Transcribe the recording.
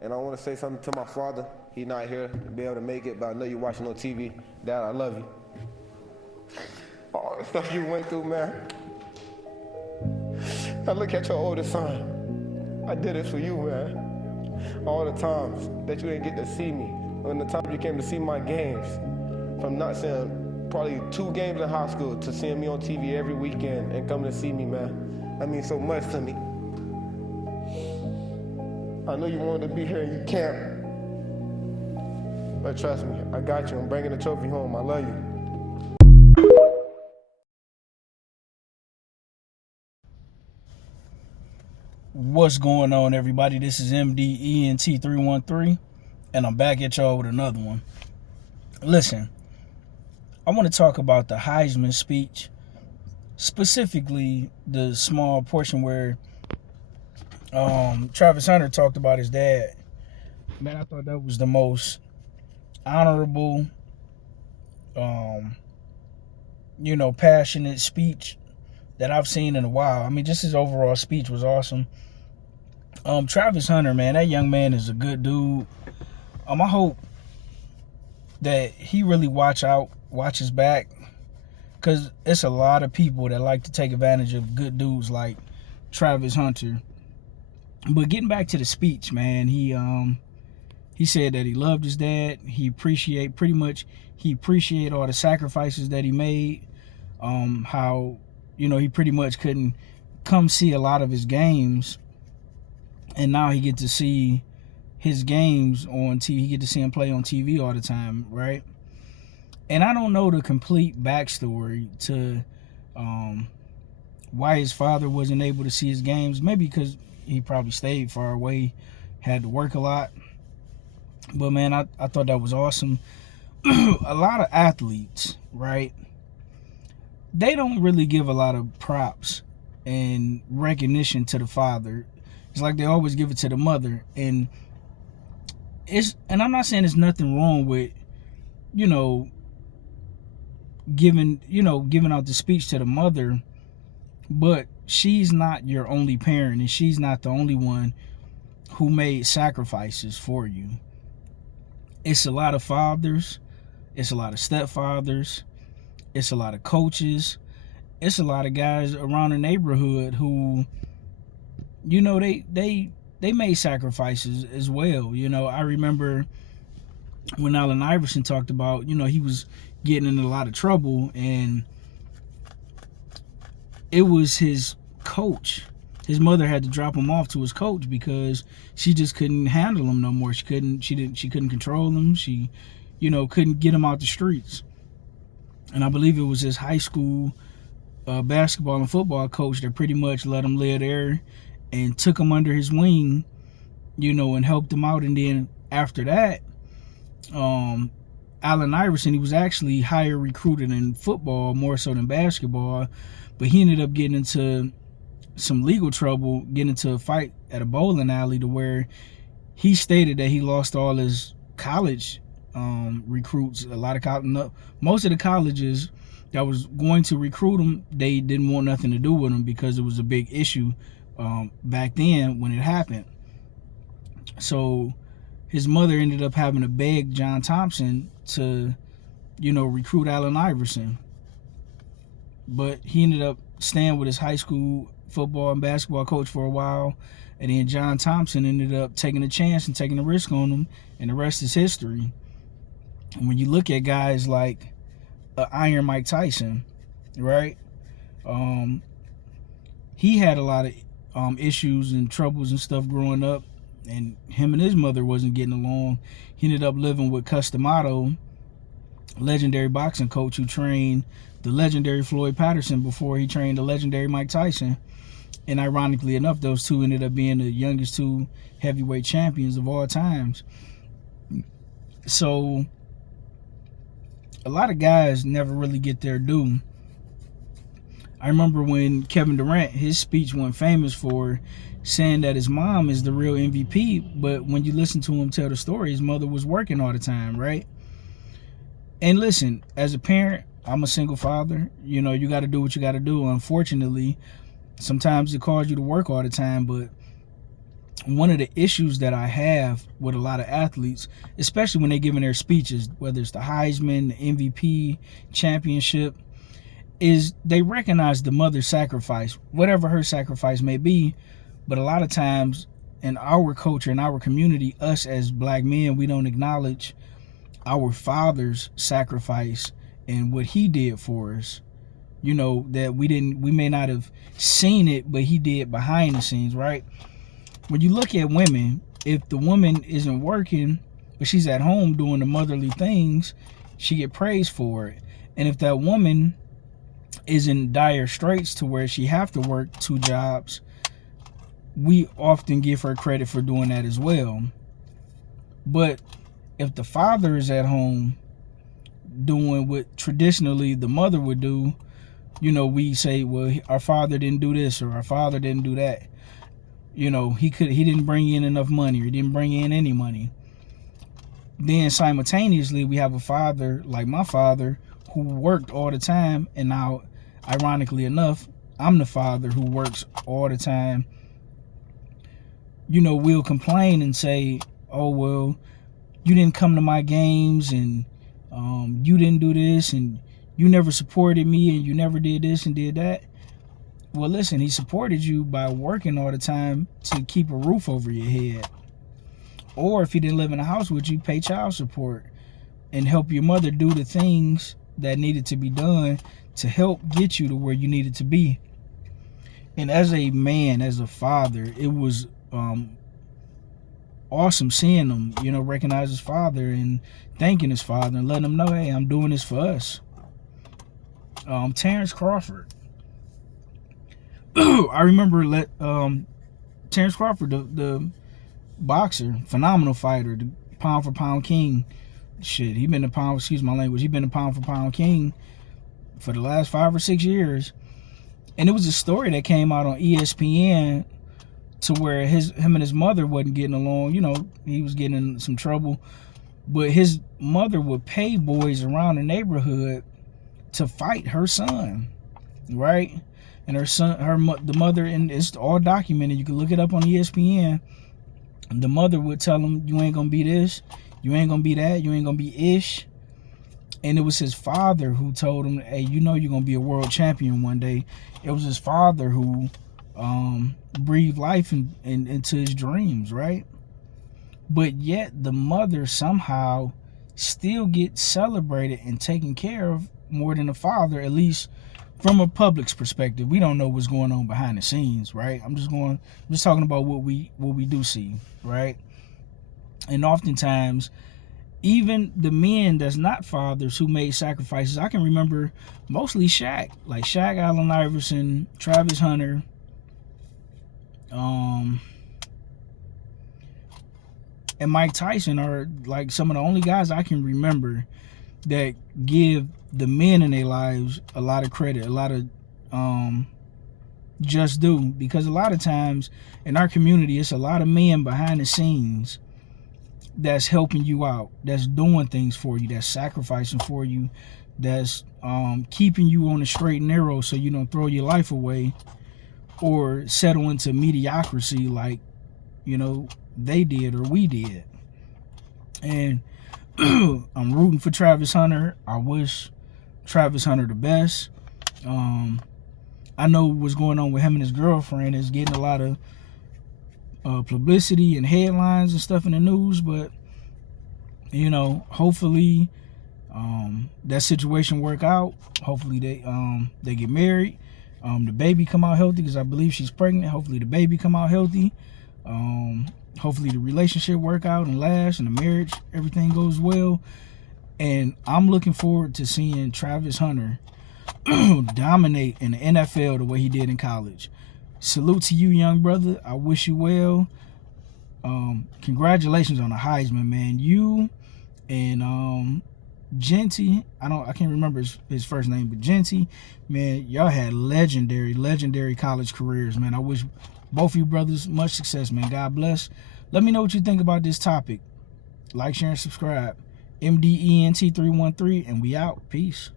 And I want to say something to my father. He's not here to be able to make it, but I know you're watching on TV. Dad, I love you. All the stuff you went through, man. I look at your oldest son. I did this for you, man. All the times that you didn't get to see me, when the times you came to see my games, from not seeing probably 2 games in high school to seeing me on TV every weekend and coming to see me, man. That means so much to me. I know you wanted to be here and you can't. But trust me, I got you. I'm bringing the trophy home. I love you. What's going on, everybody? This is MDENT313, and I'm back at y'all with another one. Listen, I want to talk about the Heisman speech, specifically the small portion where Travis Hunter talked about his dad. Man, I thought that was the most honorable, passionate speech that I've seen in a while. I mean, just his overall speech was awesome. Travis Hunter, man, that young man is a good dude. I hope that he really watches back, because it's a lot of people that like to take advantage of good dudes like Travis Hunter. But getting back to the speech, man, he said that he loved his dad. He appreciate all the sacrifices that he made. How, he pretty much couldn't come see a lot of his games, and now he get to see his games on TV. He get to see him play on TV all the time, right? And I don't know the complete backstory to why his father wasn't able to see his games. Maybe because he probably stayed far away, had to work a lot. But man, I thought that was awesome. A lot of athletes, right? They don't really give a lot of props and recognition to the father. It's like they always give it to the mother. And I'm not saying there's nothing wrong with, giving out the speech to the mother, but she's not your only parent, and she's not the only one who made sacrifices for you. It's a lot of fathers, it's a lot of stepfathers, it's a lot of coaches, it's a lot of guys around the neighborhood who, they made sacrifices as well. I remember when Allen Iverson talked about, he was getting in a lot of trouble, and it was his coach. His mother had to drop him off to his coach because she just couldn't handle him no more. She couldn't control him. She, couldn't get him out the streets. And I believe it was his high school basketball and football coach that pretty much let him live there and took him under his wing, and helped him out. And then after that, Allen Iverson, he was actually higher recruited in football more so than basketball, but he ended up getting into some legal trouble, getting into a fight at a bowling alley, to where he stated that he lost all his college recruits. Most of the colleges that was going to recruit him, they didn't want nothing to do with him because it was a big issue back then when it happened. So his mother ended up having to beg John Thompson to, recruit Allen Iverson. But he ended up staying with his high school football and basketball coach for a while, and then John Thompson ended up taking a chance and taking a risk on him, and the rest is history. And when you look at guys like Iron Mike Tyson, right? He had a lot of issues and troubles and stuff growing up, and him and his mother wasn't getting along. He ended up living with Customato, legendary boxing coach who trained the legendary Floyd Patterson before he trained the legendary Mike Tyson. And ironically enough, those two ended up being the youngest 2 heavyweight champions of all times. So a lot of guys never really get their due. I remember when Kevin Durant, his speech went famous for saying that his mom is the real MVP, but when you listen to him tell the story, his mother was working all the time, right? And listen, as a parent, I'm a single father. You got to do what you got to do. Unfortunately, sometimes it calls you to work all the time, but one of the issues that I have with a lot of athletes, especially when they're giving their speeches, whether it's the Heisman, the MVP, championship, is they recognize the mother's sacrifice, whatever her sacrifice may be. But a lot of times in our culture, in our community, us as black men, we don't acknowledge our father's sacrifice and what he did for us. You know, that we may not have seen it, but he did behind the scenes, right? When you look at women, if the woman isn't working, but she's at home doing the motherly things, she get praised for it. And if that woman is in dire straits to where she have to work 2 jobs, we often give her credit for doing that as well. But if the father is at home doing what traditionally the mother would do, you know, we say, well, our father didn't do this or our father didn't do that. You know, he didn't bring in enough money or he didn't bring in any money. Then simultaneously, we have a father like my father who worked all the time, and now, ironically enough, I'm the father who works all the time. You know, we'll complain and say, oh, well, you didn't come to my games and you didn't do this and you never supported me and you never did this and did that. Well, listen, he supported you by working all the time to keep a roof over your head. Or if he didn't live in a house with you, pay child support and help your mother do the things that needed to be done to help get you to where you needed to be. And as a man, as a father, it was awesome seeing him, you know, recognize his father and thanking his father and letting him know, hey, I'm doing this for us. Terrence Crawford. I remember Terrence Crawford, the boxer, phenomenal fighter, the pound for pound king. Shit, he been the pound, excuse my language, he been the pound for pound king for the last 5 or 6 years. And it was a story that came out on ESPN to where him and his mother wasn't getting along. You know, he was getting in some trouble. But his mother would pay boys around the neighborhood to fight her son, right? And her son, the mother, and it's all documented. You can look it up on ESPN. The mother would tell him, you ain't gonna be this, you ain't gonna be that, you ain't gonna be ish. And it was his father who told him, hey, you know you're gonna be a world champion one day. It was his father who breathed life into his dreams, right? But yet the mother somehow still gets celebrated and taken care of more than the father, at least from a public's perspective. We don't know what's going on behind the scenes, right? I'm just talking about what we do see, right? And oftentimes, even the men that's not fathers who made sacrifices, I can remember mostly Shaq, like Shaq, Allen Iverson, Travis Hunter, and Mike Tyson are like some of the only guys I can remember that give the men in their lives a lot of credit, a lot of just due. Because a lot of times in our community, it's a lot of men behind the scenes that's helping you out, that's doing things for you, that's sacrificing for you, that's keeping you on the straight and narrow so you don't throw your life away or settle into mediocrity like, you know, they did or we did. And I'm rooting for Travis Hunter. I wish Travis Hunter the best. I know what's going on with him and his girlfriend is getting a lot of publicity and headlines and stuff in the news, but you know, hopefully that situation work out. Hopefully they get married, the baby come out healthy, because I believe she's pregnant. Hopefully the baby come out healthy. Hopefully the relationship work out and last, and the marriage, everything goes well. And I'm looking forward to seeing Travis Hunter dominate in the NFL the way he did in college. Salute to you, young brother. I wish you well. Congratulations on the Heisman, man. You and Genty, I can't remember his first name, but Genty, man, y'all had legendary college careers, man. I wish both of you brothers much success, man. God bless. Let me know what you think about this topic. Like, share, and subscribe. MDENT313, and we out. Peace.